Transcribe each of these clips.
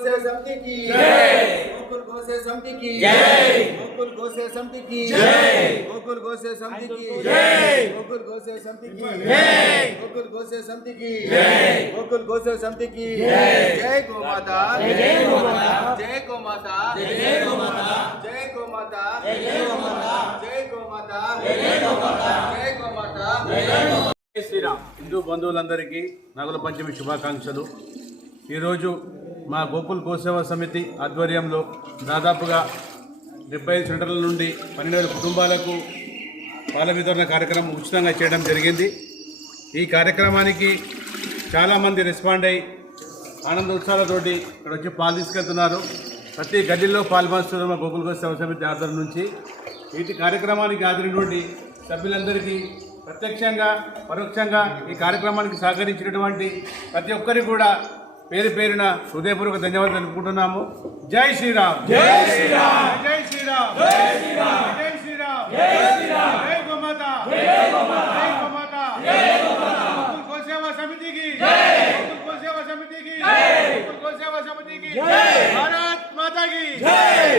समिति की जय। गोकुल गोसे समिति की जय। गोकुल गोसे समिति की जय। गोकुल गोसे समिति की जय। गोकुल गोसे समिति की जय। गोकुल गोसे समिति की जय। गोकुल गोसे समिति की जय। जय गो माता, जय गो माता, जय गो माता, जय गो माता, जय गो माता, जय गो माता, जय गो माता, जय गो माता, जय गो माता, जय गो माता। జై శ్రీరామ్. హిందూ బంధువులందరికీ నాగుల పంచమి శుభాకాంక్షలు. ఈరోజు మా గోకుల్ గోసేవ సమితి ఆధ్వర్యంలో దాదాపుగా 75 సెంటర్ల నుండి 12,000 కుటుంబాలకు పాల వితరణ కార్యక్రమం ఉచితంగా చేయడం జరిగింది. ఈ కార్యక్రమానికి చాలామంది రెస్పాండ్ అయ్యి ఆనంద ఉత్సాహాలతోటి ఇక్కడ వచ్చి పాలు తీసుకెళ్తున్నారు. ప్రతి గదిలో పాలు పంచుతున్నారు మా గోకుల్ గోసేవ సమితి ఆధ్వర్యం నుంచి. వీటి కార్యక్రమానికి హాజరైనటువంటి సభ్యులందరికీ ప్రత్యక్షంగా పరోక్షంగా ఈ కార్యక్రమానికి సహకరించినటువంటి ప్రతి ఒక్కరికి కూడా పేరు పేరున హృదయపూర్వక ధన్యవాదాలు తెలుపుకుంటున్నాము. జై శ్రీరామ్, జై శ్రీరామ్, జై శ్రీరామ్, జై శ్రీరామ్, జై శ్రీరామ్, జై శ్రీరామ్, జై గోమాత, జై గోమాత, జై గోమాత, జై గోమాత. గోకుల్ గోసేవ సమితికి జై. గోకుల్ గోసేవ సమితికి జై. గోకుల్ గోసేవ సమితికి జై. భారత్ మాతాకి జై.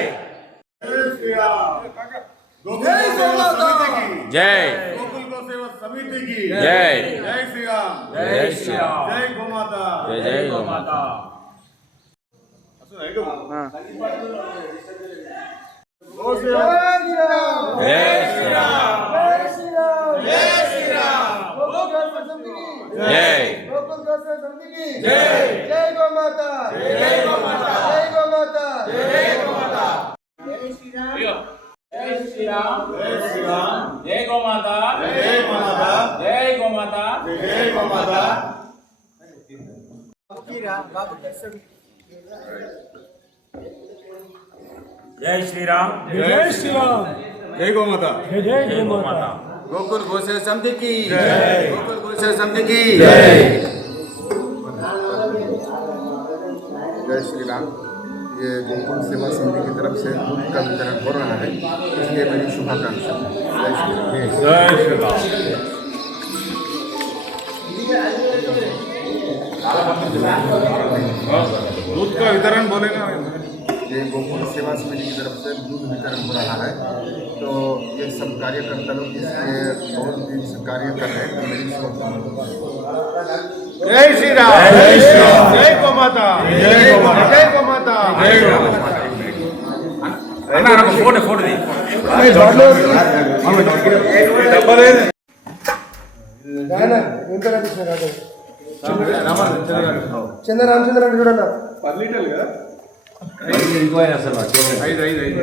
జై శ్రీరామ్. జై గోమాత జై. గోకుల్ గోసేవ సమితికి జై. జై శ్రీరామ్, జై శ్రీరామ్, జై గోమాత, జై గోమాత. జై శ్రీరామ్, జై శ్రీరామ్, జై శ్రీరామ్. గోకుల్ గోసేవ సమితికి జై. గోకుల్ గోసేవ సమితికి జై. జై గోమాత, జై గోమాత, జై గోమాత, జై గోమాత. జై శ్రీరామ్, జై శ్రీరామ్, జై శ్రీరామ్, జై గోమాత, జై గోమాత, జై గోమాత, జై గోమాత. జై శ్రీరామ్, జై శ్రీరామ్, జై గోమాత, జై గోమాత. गोकुल गोसेवा समिति की जय. गोकुल गोसेवा समिति की जय. जय श्री राम. ये गोकुल सेवा समिति की तरफ से दूध का वितरण हो रहा है, इसलिए मेरी शुभकामनाएं. जय श्री राम, जय श्री राम. दूध का वितरण बोलेगा. ये गोकुल सेवा समिति की तरफ से दूध वितरण हो रहा है, तो ये सब कार्यकर्ता लोग इसके बहुत दिन से कार्य कर रहे हैं, तो मेरी शुभकामनाएं. जय श्री राम, जय श्रीराम, जय गोमाता, जय गोमाता, जय गोमाता, जय गोमाता. फोटो फोटो दी చంద్ర రామచంద్ర చూడన్నా 10 లీటర్లు కదా. 5